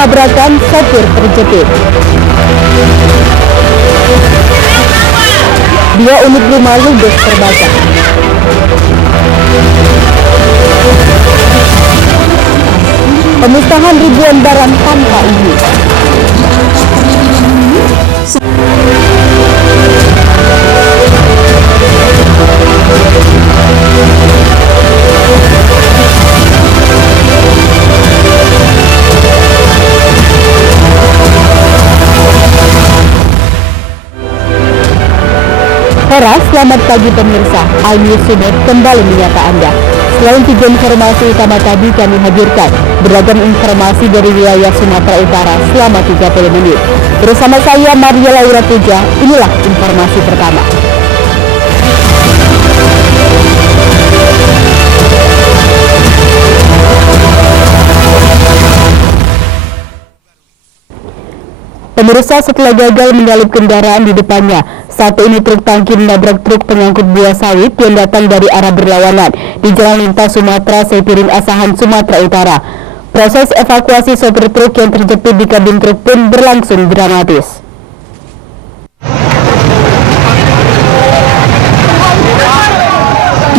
tabrakan, sopir terjepit. 2 unit rumah ludes terbakar. Pemusnahan ribuan barang tanpa izin. Selamat pagi pemirsa, iNews Sumut kembali menyapa Anda. Selain 3 informasi utama tadi kami hadirkan beragam informasi dari wilayah Sumatera Utara selama 30 menit. Bersama saya Maria Laura Puja, inilah informasi pertama. Pemirsa, setelah gagal menyalip kendaraan di depannya, satu unit truk tangki menabrak truk pengangkut buah sawit yang datang dari arah berlawanan di Jalan Lintas Sumatera Sepiring Asahan, Sumatera Utara. Proses evakuasi sopir truk yang terjepit di kabin truk pun berlangsung dramatis.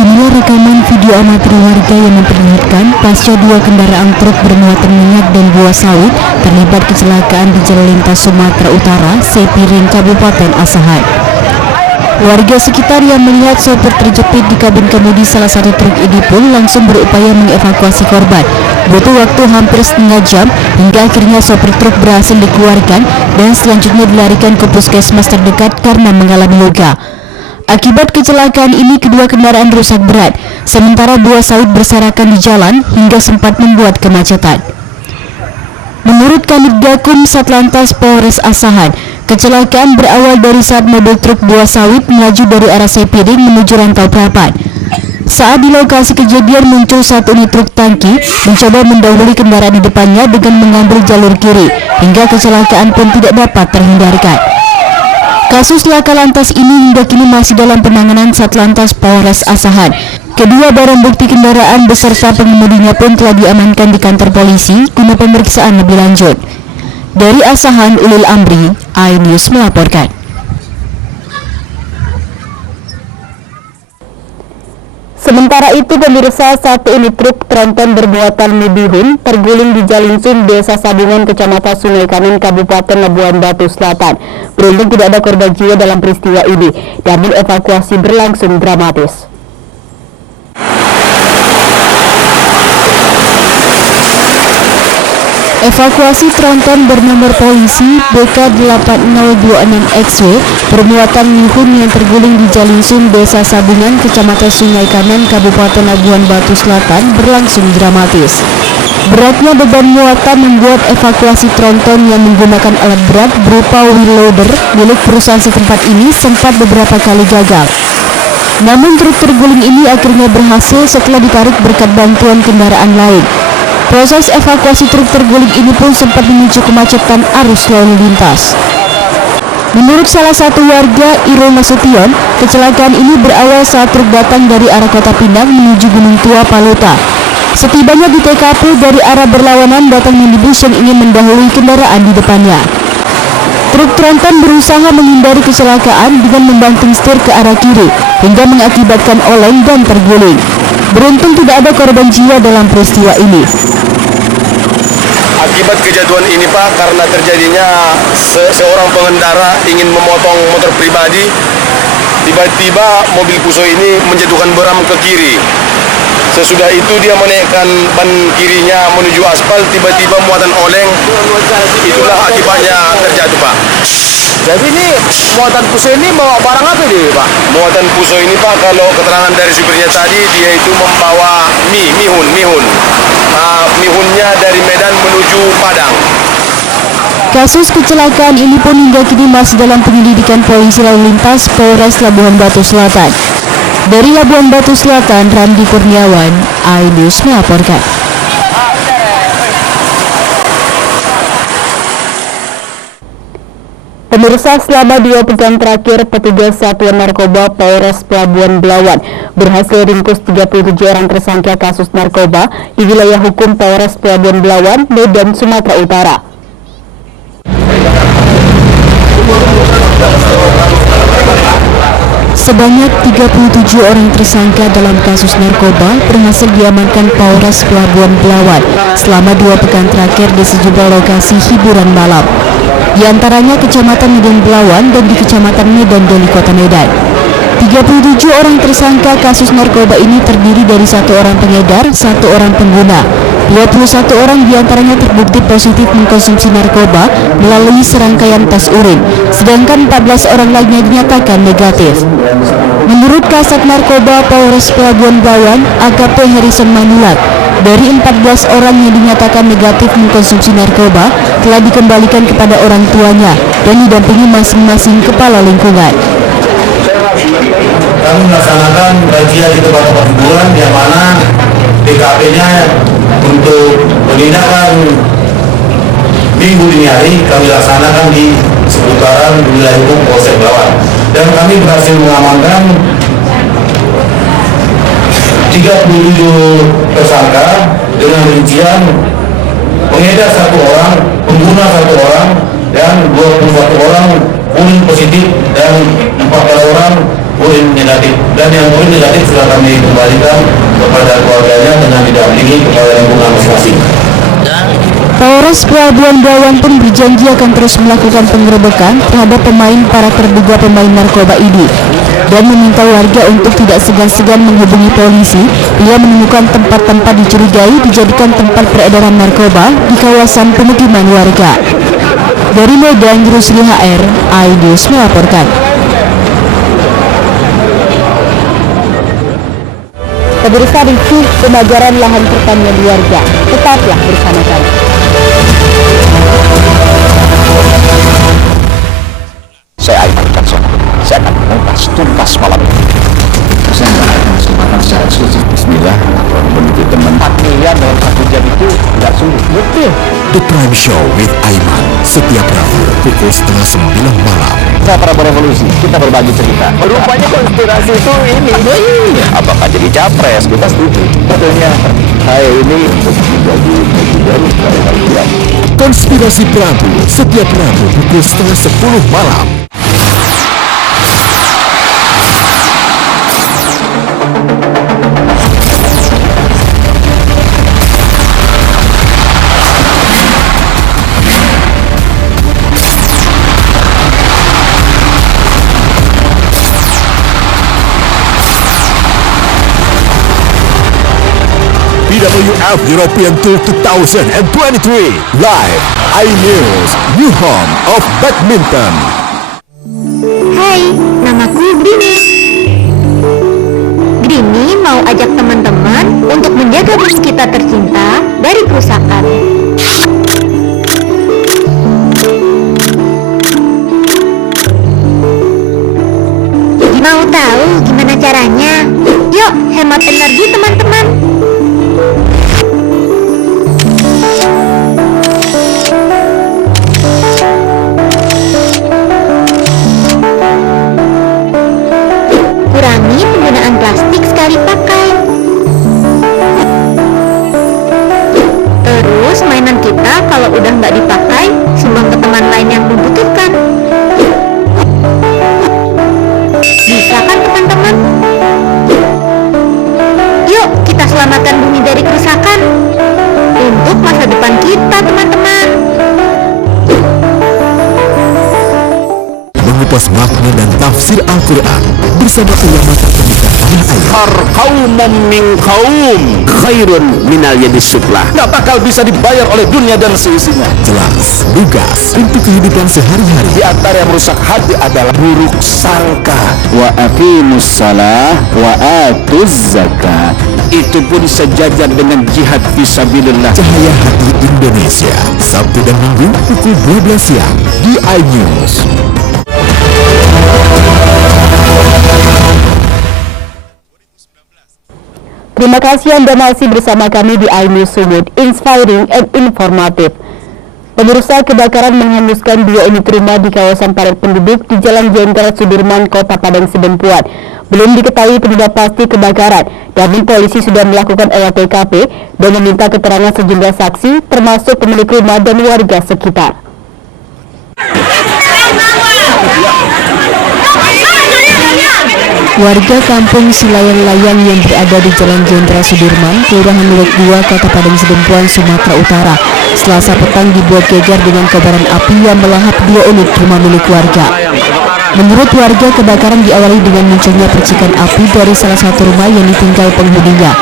Inilah rekaman video amatir warga yang memperlihatkan pasca 2 kendaraan truk bermuatan minyak dan buah sawit terlibat kecelakaan di Jalan Lintas Sumatera Utara, Sepiring, Kabupaten Asahan. Warga sekitar yang melihat sopir terjepit di kabin kemudi salah satu truk ini pun langsung berupaya mengevakuasi korban. Butuh waktu hampir setengah jam hingga akhirnya sopir truk berhasil dikeluarkan dan selanjutnya dilarikan ke puskesmas terdekat karena mengalami luka. Akibat kecelakaan ini kedua kendaraan rusak berat, sementara buah sawit berserakan di jalan hingga sempat membuat kemacetan. Menurut Kanit Gakum Satlantas Polres Asahan, kecelakaan berawal dari saat mobil truk buah sawit melaju dari arah Sepiring menuju Rantau Prapan. Saat di lokasi kejadian muncul satu unit truk tangki mencoba mendahului kendaraan di depannya dengan mengambil jalur kiri, hingga kecelakaan pun tidak dapat terhindarkan. Kasus laka lantas ini hingga kini masih dalam penanganan Satlantas Polres Asahan. Kedua barang bukti kendaraan beserta pengemudinya pun telah diamankan di kantor polisi guna pemeriksaan lebih lanjut. Dari Asahan, Ulil Amri, iNews melaporkan. Sementara itu pemirsa, satu unit truk tronton bermuatan mie bihun terguling di Jalinsum, Desa Sabungan, Kecamatan Sungai Kanan, Kabupaten Labuhan Batu Selatan. Beruntung tidak ada korban jiwa dalam peristiwa ini, namun evakuasi berlangsung dramatis. Evakuasi tronton bernomor polisi BK8026XW bermuatan mihun yang terguling di Jalinsum, Desa Sabungan, Kecamatan Sungai Kanan, Kabupaten Labuhan Batu Selatan berlangsung dramatis. Beratnya beban muatan membuat evakuasi tronton yang menggunakan alat berat berupa wheel loader milik perusahaan setempat ini sempat beberapa kali gagal. Namun truk terguling ini akhirnya berhasil setelah ditarik berkat bantuan kendaraan lain. Proses evakuasi truk terguling ini pun sempat memicu kemacetan arus lalu lintas. Menurut salah satu warga, Irul Nasution, kecelakaan ini berawal saat truk datang dari arah Kota Pinang menuju Gunung Tua Paluta. Setibanya di TKP dari arah berlawanan datang minibus yang ingin mendahului kendaraan di depannya. Truk tronton berusaha menghindari kecelakaan dengan membanting setir ke arah kiri hingga mengakibatkan oleng dan terguling. Beruntung tidak ada korban jiwa dalam peristiwa ini. Akibat kejatuhan ini Pak, karena terjadinya seorang pengendara ingin memotong motor pribadi, tiba-tiba mobil Puso ini menjatuhkan beram ke kiri. Sesudah itu dia menaikkan ban kirinya menuju aspal, tiba-tiba muatan oleng, itulah akibatnya terjatuh Pak. Jadi ini muatan Puso ini bawa barang apa dia Pak? Muatan Puso ini Pak, kalau keterangan dari supirnya tadi, dia itu membawa mihun. Mihunnya dari Medan menuju Padang. Kasus kecelakaan ini pun hingga kini masih dalam penyelidikan polisi lalu lintas Polres Labuhan Batu Selatan. Dari Labuhan Batu Selatan, Randi Kurniawan, iNews melaporkan. Pemirsa, selama 2 pekan terakhir, petugas Satuan Narkoba Polres Pelabuhan Belawan berhasil ringkus 37 orang tersangka kasus narkoba di wilayah hukum Polres Pelabuhan Belawan, Medan, Sumatera Utara. Sebanyak 37 orang tersangka dalam kasus narkoba berhasil diamankan Polres Pelabuhan Belawan selama 2 pekan terakhir di sejumlah lokasi hiburan malam. Di antaranya Kecamatan Medan Belawan dan di Kecamatan Medan Deli Kota Medan. 37 orang tersangka kasus narkoba ini terdiri dari 1 orang pengedar, 1 orang pengguna. 21 orang diantaranya terbukti positif mengkonsumsi narkoba melalui serangkaian tes urin, sedangkan 14 orang lainnya dinyatakan negatif. Menurut Kasat Narkoba Polres Pelabuhan Belawan, AKP Harrison Manulat, dari 14 orang yang dinyatakan negatif mengkonsumsi narkoba telah dikembalikan kepada orang tuanya dan didampingi masing-masing kepala lingkungan. Kami melaksanakan razia di tempat-tempat hiburan yang mana TKP-nya untuk penindakan minggu dini hari kami laksanakan di seputaran wilayah hukum Polsek Belawan, dan kami berhasil mengamankan 37 tersangka dengan rincian pengedar 1 orang, pengguna 1 orang, dan 21 orang urin positif dan 14 orang urin negatif, dan yang urin negatif sudah kami kembalikan kepada keluarganya dengan didampingi kepada lingkungan masing-masing. Polres Pelabuhan Belawan pun berjanji akan terus melakukan penggerebekan terhadap para terduga pemain narkoba ini dan meminta warga untuk tidak segan-segan menghubungi polisi bila menemukan tempat-tempat dicurigai dijadikan tempat peredaran narkoba di kawasan pemukiman warga. Dari Medan, Rusli HR, iNews melaporkan. Pemirsa, risih pemagaran lahan pertanian warga. Tetaplah bersama kami. Saya Aiman Kansona. Saya akan mengupas tuntas malam ini. Saya akan kesempatan secara eksklusif. Bismillah, menuju teman 4 miliar dalam 1 jam itu tidak sulit. Betul. The Prime Show with Aiman setiap Rabu pukul 8:30 malam. Kita Prabowo Revolusi, kita berbagi cerita. Rupanya konspirasi itu ini. Apakah jadi capres? Kita setuju. Betulnya, saya ini untuk menjadi presiden dari kalian. Konspirasi Prabu setiap Rabu pukul 9:30 malam. BWF European Tour 2023 live iNews, new home of badminton. Hai, namaku Grini. Grini mau ajak teman-teman untuk menjaga bus kita tercinta dari kerusakan. Mau tahu gimana caranya? Yuk, hemat energi teman-teman. Kurangi penggunaan plastik sekali pakai. Terus mainan kita kalau udah nggak dipakai, sumbang ke teman lain yang membutuhkan. Bisa kan teman-teman? Yuk kita selamatkan bumi dari kerusakan untuk masa depan kita teman-teman. Mengupas makna dan tafsir Al-Quran bersama ulama terkemuka tanah air. Qaumum min qaum khairun minal yadis suflah. Nggak bakal bisa dibayar oleh dunia dan seisinya. Jelas, lugas untuk kehidupan sehari-hari. Di antara yang merusak hati adalah buruk sangka. Wa aqimus salah wa atuz zakat. Itu pun sejajar dengan jihad fisabilillah. Cahaya Hati Indonesia, Sabtu dan Minggu pukul 12 siang di iNews. Terima kasih Anda masih bersama kami di iNews Sumut, inspiring and informative. Pemirsa, kebakaran menghanguskan 2 unit rumah di kawasan padat penduduk di Jalan Jenderal Sudirman, Kota Padang Sidempuan. Belum diketahui penyebab pasti kebakaran, namun polisi sudah melakukan olah TKP dan meminta keterangan sejumlah saksi, termasuk pemilik rumah dan warga sekitar. Warga kampung Silayang-Layang yang berada di Jalan Jenderal Sudirman, Kelurahan Luluk 2, Kota Padang Sidempuan, Sumatera Utara, Selasa petang dibuat geger dengan kobaran api yang melahap 2 unit rumah milik warga. Menurut warga, kebakaran diawali dengan munculnya percikan api dari salah satu rumah yang ditinggal penghuninya.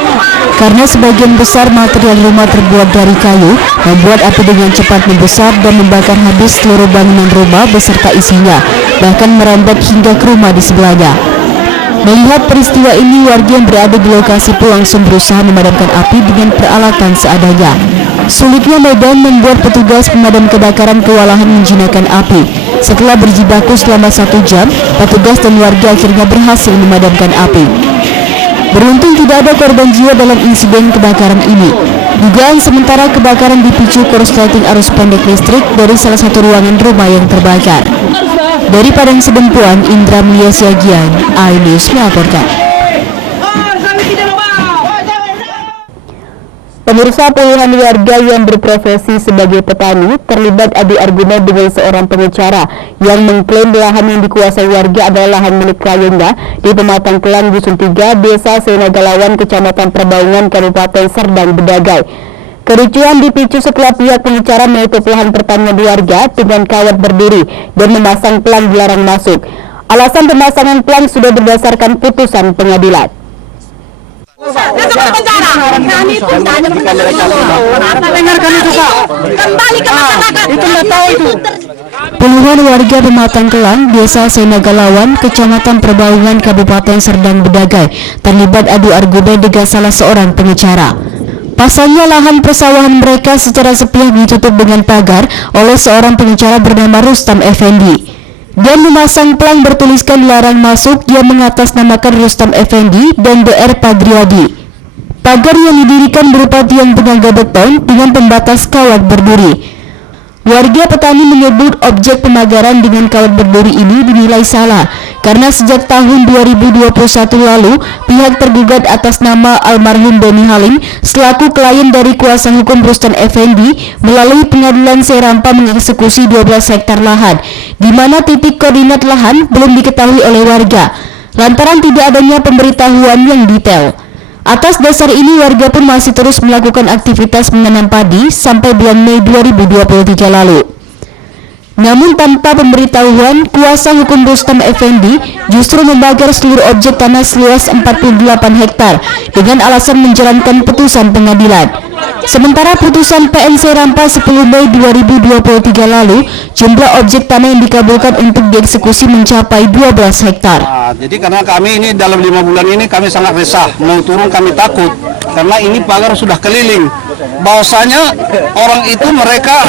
Karena sebagian besar material rumah terbuat dari kayu, membuat api dengan cepat membesar dan membakar habis seluruh bangunan rumah beserta isinya, bahkan merambat hingga ke rumah di sebelahnya. Melihat peristiwa ini, warga yang berada di lokasi pun langsung berusaha memadamkan api dengan peralatan seadanya. Sulitnya medan membuat petugas pemadam kebakaran kewalahan menjinakkan api. Setelah berjibaku selama 1 jam, petugas dan warga akhirnya berhasil memadamkan api. Beruntung tidak ada korban jiwa dalam insiden kebakaran ini. Dugaan sementara kebakaran dipicu korsleting arus pendek listrik dari salah satu ruangan rumah yang terbakar. Dari Padang Sidempuan, Indra Mulia Siagian, iNews melaporkan. Pemirsa, puluhan warga yang berprofesi sebagai petani terlibat adu argumen dengan seorang pengacara yang mengklaim lahan yang dikuasai warga adalah lahan milik kliennya di Pematang Kelang, Dusun 3, Desa Senagalawan, Kecamatan Perbaungan, Kabupaten Serdang Bedagai. Kericuhan dipicu setelah pihak pengacara menutup lahan pertanian warga dengan kawat berduri dan memasang pelang dilarang masuk. Alasan pemasangan pelang sudah berdasarkan putusan pengadilan. Kami pun saja Dengarkan itu, Pak. kembali ke masyarakat. Itu nggak tahu itu. Puluhan warga Pematang Kelang, Desa Senagalawan, Kecamatan Perbaungan, Kabupaten Serdang Bedagai terlibat adu argumen dengan salah seorang pengacara. Pasalnya lahan persawahan mereka secara sepihak ditutup dengan pagar oleh seorang pengacara bernama Rustam Effendi. Dan memasang pelang bertuliskan larang masuk yang mengatasnamakan Rustam Effendi dan DR Padriadi. Pagar yang didirikan berupa tiang penyangga beton dengan pembatas kawat berduri. Warga petani menyebut objek pemagaran dengan kawat berduri ini dinilai salah karena sejak tahun 2021 lalu pihak tergugat atas nama almarhum Beni Halim selaku klien dari kuasa hukum Rustam Effendi melalui pengadilan Serampa mengeksekusi 12 hektar lahan di mana titik koordinat lahan belum diketahui oleh warga lantaran tidak adanya pemberitahuan yang detail. Atas dasar ini warga pun masih terus melakukan aktivitas menanam padi sampai bulan Mei 2023 lalu. Namun tanpa pemberitahuan, kuasa hukum Rustam Effendi justru membakar seluruh objek tanah seluas 48 hektar dengan alasan menjalankan putusan pengadilan. Sementara putusan PN Serampa 10 Mei 2023 lalu, jumlah objek tanah yang dikabulkan untuk dieksekusi mencapai 12 hektar. Jadi karena kami ini dalam 5 bulan ini kami sangat resah, mau turun kami takut karena ini pagar sudah keliling. Bahwasanya orang itu mereka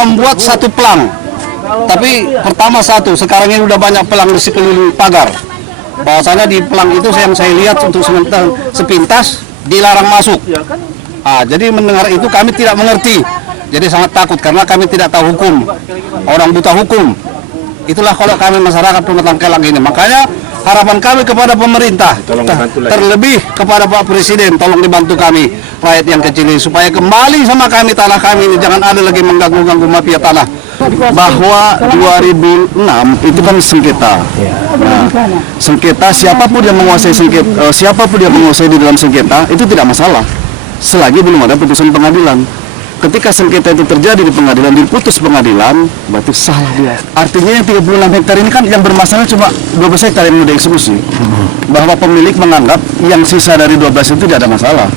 membuat satu pelang, tapi pertama satu, sekarang ini udah banyak pelang di sekeliling pagar. Bahwasanya di pelang itu yang saya lihat untuk sementara sepintas dilarang masuk. Jadi mendengar itu kami tidak mengerti, jadi sangat takut karena kami tidak tahu hukum, orang buta hukum. Itulah kalau kami masyarakat Pematang Kelang ini. Makanya harapan kami kepada pemerintah, terlebih kepada Pak Presiden, tolong dibantu kami rakyat yang kecil ini supaya kembali sama kami tanah kami ini, jangan ada lagi mengganggu-ganggu mafia tanah. Bahwa 2006 itu kan sengketa. Nah, sengketa siapapun yang menguasai sengketa, siapapun yang menguasai di dalam sengketa itu tidak masalah, selagi belum ada putusan pengadilan. Ketika sengketa itu terjadi di pengadilan, diputus pengadilan, berarti salah dia. Artinya yang 36 hektar ini kan yang bermasalah cuma 12 hektar yang sudah dieksekusi. Bahwa pemilik menganggap yang sisa dari 12 itu tidak ada masalah.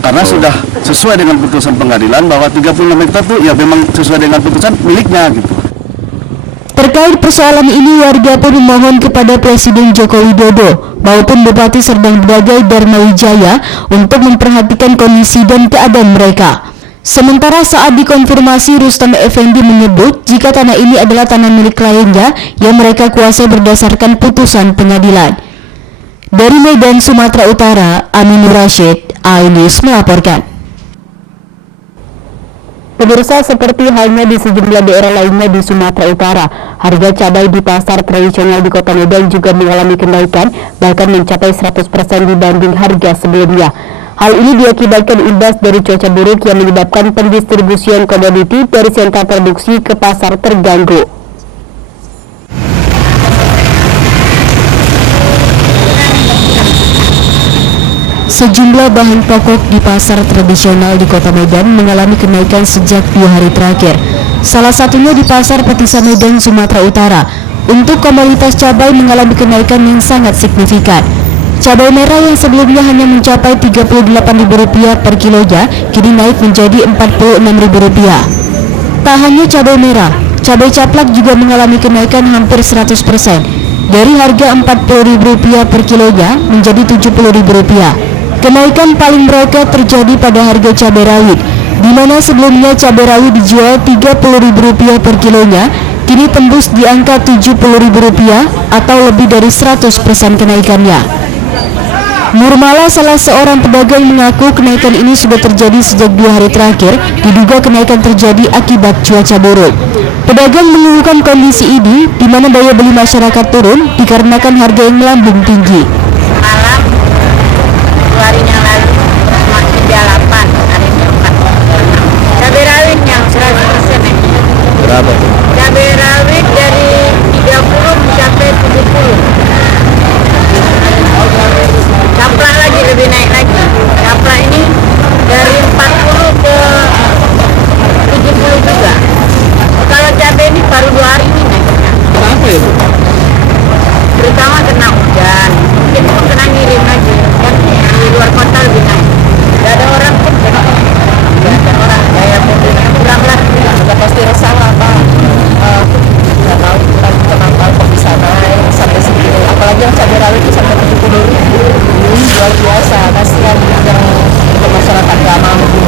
Karena sudah sesuai dengan putusan pengadilan bahwa 36 hektar itu ya memang sesuai dengan putusan miliknya gitu. Terkait persoalan ini, warga pun memohon kepada Presiden Joko Widodo maupun Bupati Serdang Bedagai Dharma Wijaya untuk memperhatikan kondisi dan keadaan mereka. Sementara saat dikonfirmasi, Rustam Effendi menyebut jika tanah ini adalah tanah milik kliennya yang mereka kuasai berdasarkan putusan pengadilan. Dari Medan, Sumatera Utara, Aminur Rashid, iNews melaporkan. Pemirsa, seperti halnya di sejumlah daerah lainnya di Sumatera Utara, harga cabai di pasar tradisional di Kota Medan juga mengalami kenaikan, bahkan mencapai 100% dibanding harga sebelumnya. Hal ini diakibatkan imbas dari cuaca buruk yang menyebabkan pendistribusian komoditi dari sentra produksi ke pasar terganggu. Sejumlah bahan pokok di pasar tradisional di Kota Medan mengalami kenaikan sejak 2 hari terakhir. Salah satunya di Pasar Petisa Medan, Sumatera Utara. Untuk komoditas cabai mengalami kenaikan yang sangat signifikan. Cabai merah yang sebelumnya hanya mencapai Rp38.000 per kilonya, kini naik menjadi Rp46.000. Tak hanya cabai merah, cabai caplak juga mengalami kenaikan hampir 100%. Dari harga Rp40.000 per kilonya menjadi Rp70.000. Kenaikan paling meroket terjadi pada harga cabai rawit, di mana sebelumnya cabai rawit dijual Rp30.000 per kilonya, kini tembus di angka Rp70.000 atau lebih dari 100% kenaikannya. Nurmala, salah seorang pedagang, mengaku kenaikan ini sudah terjadi sejak 2 hari terakhir, diduga kenaikan terjadi akibat cuaca buruk. Pedagang mengeluhkan kondisi ini, di mana daya beli masyarakat turun dikarenakan harga yang melambung tinggi. Malam 2 hari yang lalu masih 38, hari ini 4. Cabai rawit yang 100% ya. Berapa? Cabai rawit dari 30 mencapai 70. Caplak lagi lebih naik lagi. Caplak ini dari 40 ke 70 juga. Kalau cabai ini baru 2 hari ini naiknya. Kenapa ya, Bu? Terutama kena hujan. Mungkin pun kena ngirim lagi. Kan di luar kota lebih naik. Gak ada orang pun gak ada orang. Daya belinya kurang lah. Udah pasti resah lah, Pak. Nggak tahu kenapa kok bisa naik sampai segini. Apalagi yang cabai rawit itu sampai 70.000. Luar biasa. Kasihan yang masyarakat nggak mampu.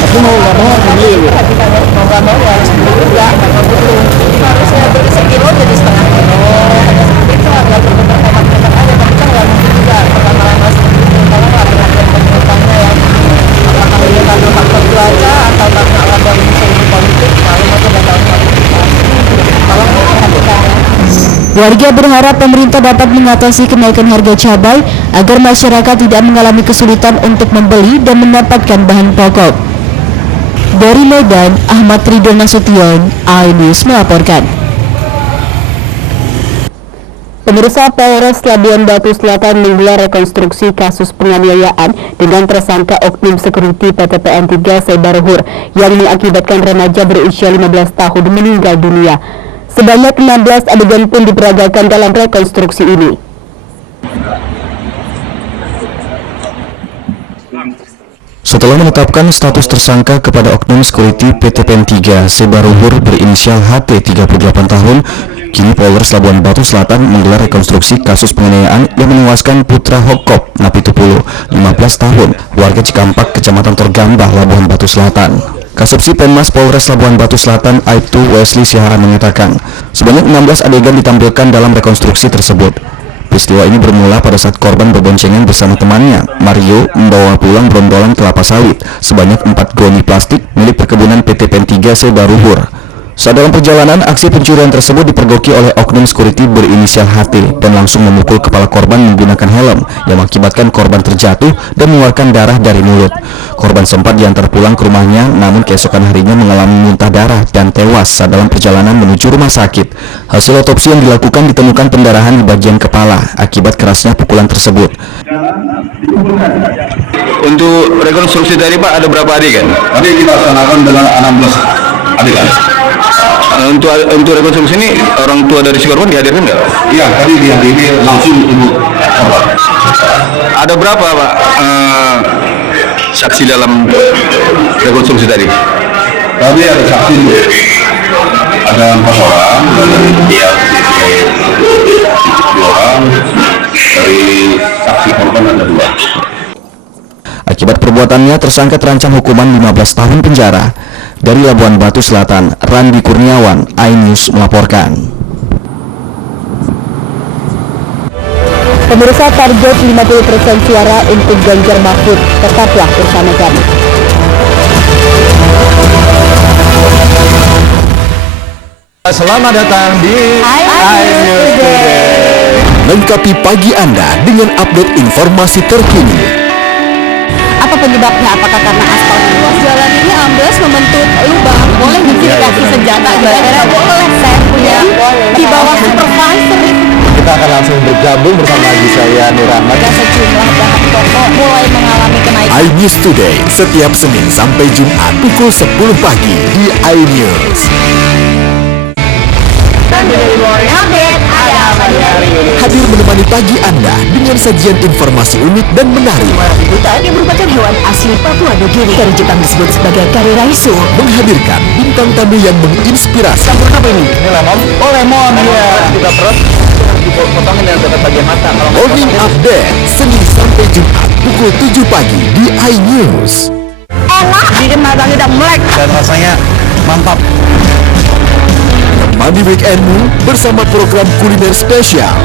Tapi mau nggak mau harus beli, Bu. Tapi kalau mau nggak mau ya harus beli juga. Nggak mampu tuh. Harusnya beli sekilo jadi setengah kilo. Hanya seperti itu nggak perlu berhemat-hemat aja. Tapi kan nggak mungkin juga perlama-lama seperti itu. Kalau nggak perhatian pemerintahnya ya. Apakah ini karena faktor cuaca atau karena ada unsur politik? Kalau mau coba tahu politik. Tolong perhatikan ya. Warga berharap pemerintah dapat mengatasi kenaikan harga cabai agar masyarakat tidak mengalami kesulitan untuk membeli dan mendapatkan bahan pokok. Dari Medan, Ahmad Ridho Nasution, iNews melaporkan. Pemirsa, Polres Labuan Batu Selatan menggelar rekonstruksi kasus penganiayaan dengan tersangka oknum security PTPN 3 Sebaruhur yang mengakibatkan remaja berusia 15 tahun meninggal dunia. Sebanyak 16 adegan pun diperagakan dalam rekonstruksi ini. Setelah menetapkan status tersangka kepada oknum security PTPN 3 Sebaruhur berinisial HT 38 tahun, kini Polres Labuan Batu Selatan menggelar rekonstruksi kasus penganiayaan yang menewaskan Putra Hokop Napitupulu, 15 tahun, warga Cikampak, Kecamatan Torgambah, Labuan Batu Selatan. Kasubsi Penmas Polres Labuan Batu Selatan, Aibtu Wesley Sihaan mengatakan, sebanyak 16 adegan ditampilkan dalam rekonstruksi tersebut. Peristiwa ini bermula pada saat korban berboncengan bersama temannya, Mario, membawa pulang brondolan kelapa sawit sebanyak 4 goni plastik milik perkebunan PTPN 3 Sebaruhur. Saat dalam perjalanan, aksi pencurian tersebut dipergoki oleh oknum security berinisial HT dan langsung memukul kepala korban menggunakan helm yang mengakibatkan korban terjatuh dan mengeluarkan darah dari mulut. Korban sempat diantar pulang ke rumahnya, namun keesokan harinya mengalami muntah darah dan tewas saat dalam perjalanan menuju rumah sakit. Hasil otopsi yang dilakukan ditemukan pendarahan di bagian kepala akibat kerasnya pukulan tersebut. Untuk rekonstruksi tadi, Pak, ada berapa adegan? Tadi kita laksanakan dengan 16 adegan. Untuk rekonstruksi ini orang tua dari si korban dihadirkan nggak? Iya, tadi dihadiri langsung ibu korban. Ada berapa, Pak, saksi dalam rekonstruksi tadi? Tadi ada saksi ada 4 orang, dari 2 orang, dari saksi korban ada 2. Akibat perbuatannya, tersangka terancam hukuman 15 tahun penjara. Dari Labuan Batu Selatan, Randi Kurniawan, iNews melaporkan. Pemirsa, target 50% suara untuk Ganjar Mahfud. Tetaplah bersama kami. Selamat datang di iNews Today. Lengkapi pagi Anda dengan update informasi terkini. Apa penyebabnya? Apakah karena aspal ruas jalan ini ambles membentuk lubang? Boleh dikasih senjata? Kira-kira boleh. Saya punya di bawah supervisor. Kita akan langsung bergabung bersama lagi saya Nur Rahmat. Ada sejumlah bahan pokok mulai mengalami kenaikan. iNews Today setiap Senin sampai Jumat pukul 10 pagi di iNews. Hadir menemani pagi Anda dengan sajian informasi unik dan menarik. Hutan yang merupakan hewan asli Papua Nugini dari Jepang disebut sebagai kare raisu. Menghadirkan bintang tamu yang menginspirasi. Campur apa ini? Ini lemon. Oh lemon, ya. Juga perut. Dipotongin yang dekat bagian mata. Morning Update Senin sampai Jumat pukul 7 pagi di iNews. Enak. Bikin matanya udah melek dan rasanya mantap. Temani weekendmu bersama program kuliner spesial.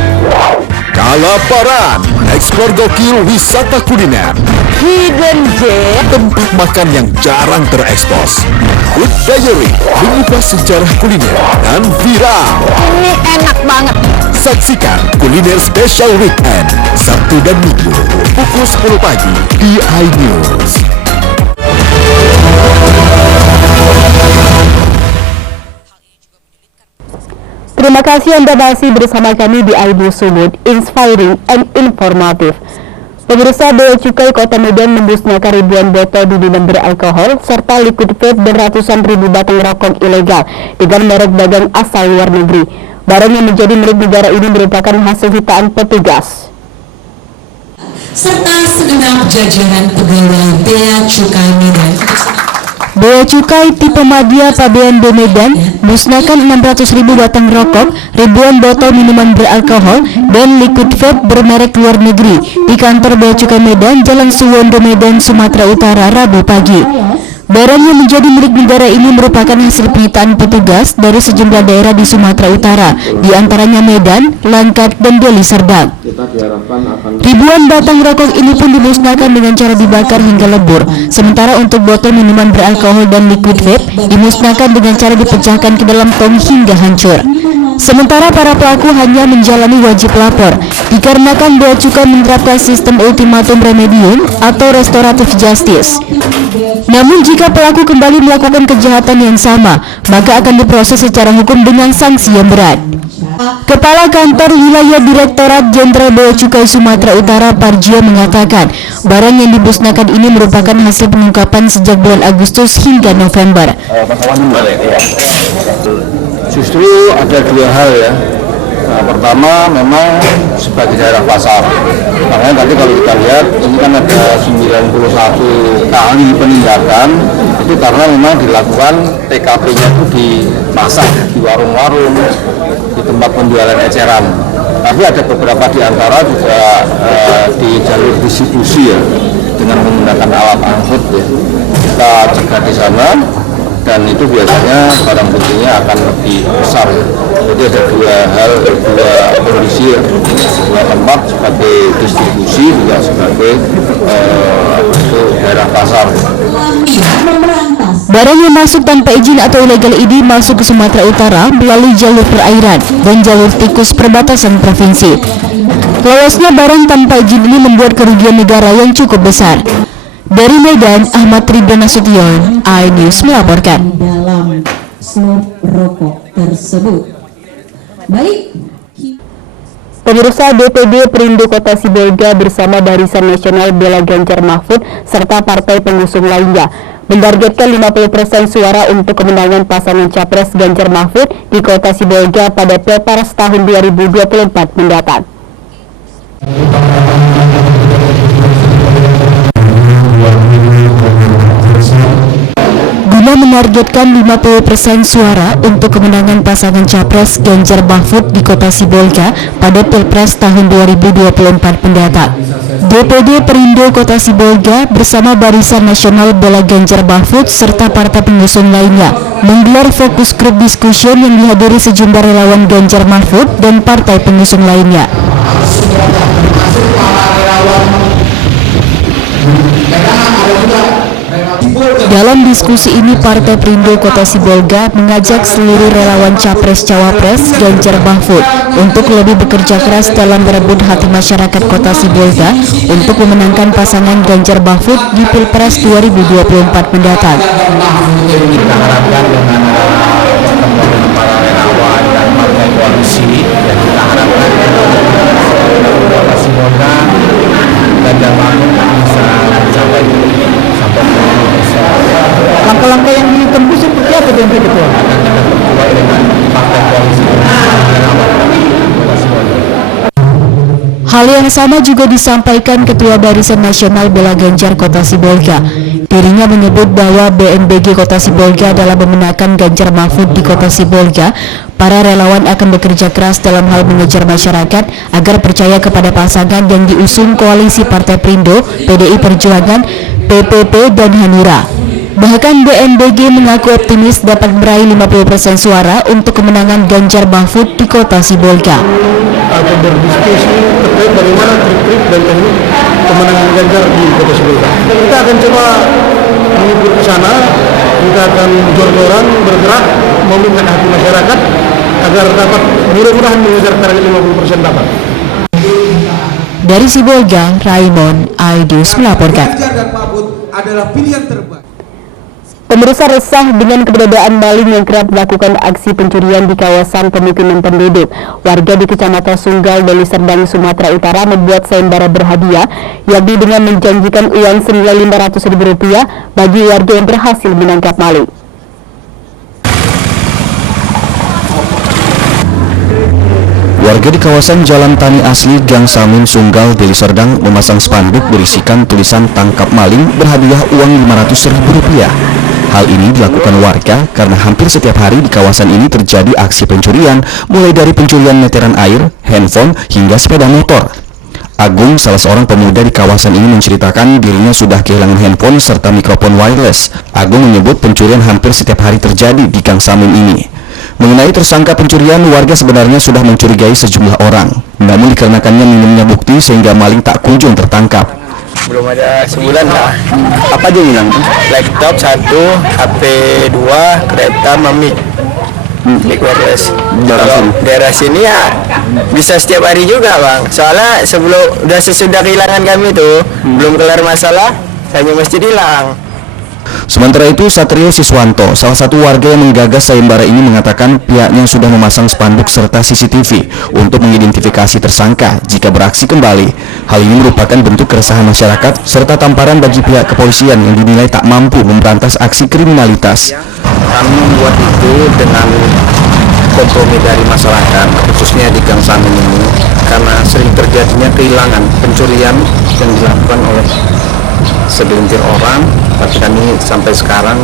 Kalaparan, eksplor gokil wisata kuliner. Hidden Gem. Tempat makan yang jarang terekspos. Food Diary, mengupas sejarah kuliner dan viral. Ini enak banget. Saksikan kuliner spesial weekend Sabtu dan Minggu pukul 10 pagi di iNews. Terima kasih Anda masih bersama kami di iNews Sumut, inspiring and informative. Pemirsa, Bea Cukai Kota Medan memusnahkan ribuan botol minuman beralkohol serta liquid vape dan ratusan ribu batang rokok ilegal dengan merek dagang asal luar negeri. Barang yang menjadi milik negara ini merupakan hasil sitaan petugas. Serta segenap jajaran pegawai Bea Cukai Medan. Bea Cukai tipe Madya Pabean B Medan musnahkan 600.000 batang rokok, ribuan botol minuman beralkohol, dan liquid vape bermerek luar negeri di kantor Bea Cukai Medan, Jalan Suwondo, Medan, Sumatera Utara, Rabu pagi. Barang yang menjadi milik negara ini merupakan hasil penyitaan petugas dari sejumlah daerah di Sumatera Utara, di antaranya Medan, Langkat, dan Deli Serdang. Ribuan batang rokok ini pun dimusnahkan dengan cara dibakar hingga lebur. Sementara untuk botol minuman beralkohol dan liquid vape dimusnahkan dengan cara dipecahkan ke dalam tong hingga hancur. Sementara para pelaku hanya menjalani wajib lapor dikarenakan Bea Cukai menerapkan sistem ultimatum remedium atau restoratif justice. Namun jika pelaku kembali melakukan kejahatan yang sama, maka akan diproses secara hukum dengan sanksi yang berat. Kepala Kantor Wilayah Direktorat Jenderal Bea Cukai Sumatera Utara Parjio mengatakan, barang yang dimusnahkan ini merupakan hasil pengungkapan sejak bulan Agustus hingga November. Justru ada dua hal ya. Nah, pertama memang sebagai daerah pasar. Makanya tadi kalau kita lihat ini kan ada 91 kali penindakan itu karena memang dilakukan TKP-nya itu di pasar, di warung-warung, di tempat penjualan eceran. Tapi ada beberapa di antara juga di jalur distribusi ya, dengan menggunakan alat angkut ya. Kita cegah di sana. Dan itu biasanya barang buktinya akan lebih besar. Jadi ada dua hal, dua kondisi, dua tempat sebagai distribusi juga sebagai daerah pasar. Barang yang masuk tanpa izin atau ilegal ini masuk ke Sumatera Utara melalui jalur perairan dan jalur tikus perbatasan provinsi. Lolosnya barang tanpa izin ini membuat kerugian negara yang cukup besar. Dari Medan, Ahmad Ridwan Nasution, iNews melaporkan. Dalam slot rokok tersebut. Baik. Pemirsa, DPD Perindo Kota Sibolga bersama Barisan Nasional Bela Ganjar Mahfud serta partai pengusung lainnya mentargetkan 50% suara untuk kemenangan pasangan Capres Ganjar Mahfud di Kota Sibolga pada Pilpres tahun 2024 mendatang. Guna menargetkan 50% suara untuk kemenangan pasangan Capres Ganjar Mahfud di Kota Sibolga pada Pilpres tahun 2024 mendatang, DPD Perindo Kota Sibolga bersama Barisan Nasional Bela Ganjar Mahfud serta partai pengusung lainnya menggelar fokus group discussion yang dihadiri sejumlah relawan Ganjar Mahfud dan partai pengusung lainnya. Dalam diskusi ini, Partai Perindo Kota Sibolga mengajak seluruh relawan Capres-Cawapres Ganjar Mahfud untuk lebih bekerja keras dalam merebut hati masyarakat Kota Sibolga untuk memenangkan pasangan Ganjar Mahfud di Pilpres 2024 mendatang. Kita harapkan dengan pertemuan para relawan dan partai koalisi yang kita harapkan Kota Sibolga Ganjar Mahfud buat dengan partai koalisi. Hal yang sama juga disampaikan Ketua Barisan Nasional Bela Ganjar Kota Sibolga. Dirinya menyebut bahwa BNBG Kota Sibolga dalam memenangkan Ganjar Mahfud di Kota Sibolga, para relawan akan bekerja keras dalam hal mengejar masyarakat agar percaya kepada pasangan yang diusung koalisi Partai Perindo, PDI Perjuangan, PPP, dan Hanura. Bahkan BNBG mengaku optimis dapat meraih 50% suara untuk kemenangan Ganjar Mahfud di Kota Sibolga. Atau berdiskusi terkait bagaimana trik-trik dan teknik kemenangan Ganjar di Kota Sibolga. Kita akan coba mengikut ke sana, kita akan jor-joran bergerak memimpin hati masyarakat agar dapat mudah-mudahan mengejar target 50% dapat. Dari Sibolga, Raymond Aidus melaporkan. Ganjar dan Mahfud adalah pilihan terbaik. Pemirsa resah dengan keberadaan maling yang kerap melakukan aksi pencurian di kawasan pemukiman penduduk. Warga di Kecamatan Sunggal, Deli Serdang, Sumatera Utara membuat sayembara berhadiah, yakni dengan menjanjikan uang senilai Rp500.000 bagi warga yang berhasil menangkap maling. Warga di kawasan Jalan Tani Asli, Gang Samin, Sunggal, Deli Serdang memasang spanduk berisikan tulisan "Tangkap maling, berhadiah uang Rp500.000". Hal ini dilakukan warga karena hampir setiap hari di kawasan ini terjadi aksi pencurian, mulai dari pencurian meteran air, handphone, hingga sepeda motor. Agung, salah seorang pemuda di kawasan ini, menceritakan dirinya sudah kehilangan handphone serta mikrofon wireless. Agung menyebut pencurian hampir setiap hari terjadi di Gang Samin ini. Mengenai tersangka pencurian, warga sebenarnya sudah mencurigai sejumlah orang. Namun dikarenakannya minimnya bukti sehingga maling tak kunjung tertangkap. Belum ada sebulan lah. Apa aja hilang? Laptop 1, HP 2, kereta mami. Mic wireless. Kalau daerah sini ya bisa setiap hari juga bang. Soalnya sesudah kehilangan kami tuh belum kelar masalah, hanya masjid hilang. Sementara itu, Satrio Siswanto, salah satu warga yang menggagas sayembara ini, mengatakan pihaknya sudah memasang spanduk serta CCTV untuk mengidentifikasi tersangka jika beraksi kembali. Hal ini merupakan bentuk keresahan masyarakat serta tamparan bagi pihak kepolisian yang dinilai tak mampu memberantas aksi kriminalitas. Kami membuat itu dengan kompromi dari masyarakat, khususnya di Gang Samin ini, karena sering terjadinya kehilangan pencurian yang dilakukan oleh segelintir orang, tapi kami sampai sekarang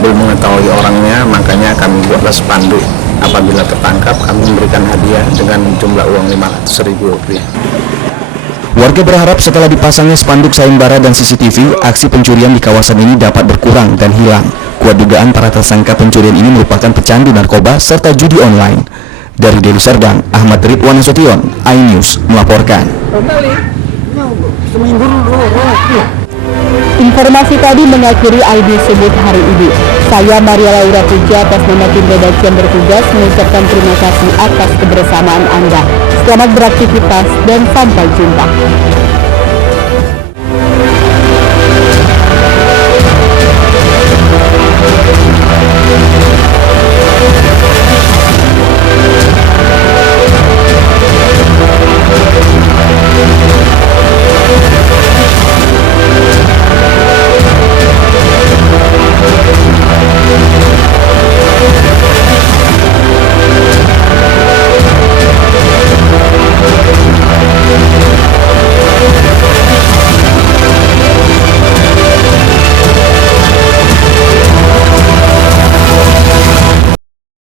belum mengetahui orangnya. Makanya kami buatlah spanduk, apabila tertangkap kami memberikan hadiah dengan jumlah uang Rp500.000. Warga berharap setelah dipasangnya spanduk sayembara dan CCTV, aksi pencurian di kawasan ini dapat berkurang dan hilang. Kuat dugaan para tersangka pencurian ini merupakan pecandu narkoba serta judi online. Dari Deli Serdang, Ahmad Ridwan Nasution, iNews melaporkan. Informasi tadi mengakhiri ID Subuh hari ini. Saya Maria Laura Puja atas nama tim redaksi yang bertugas mengucapkan terima kasih atas kebersamaan Anda. Selamat beraktivitas dan sampai jumpa.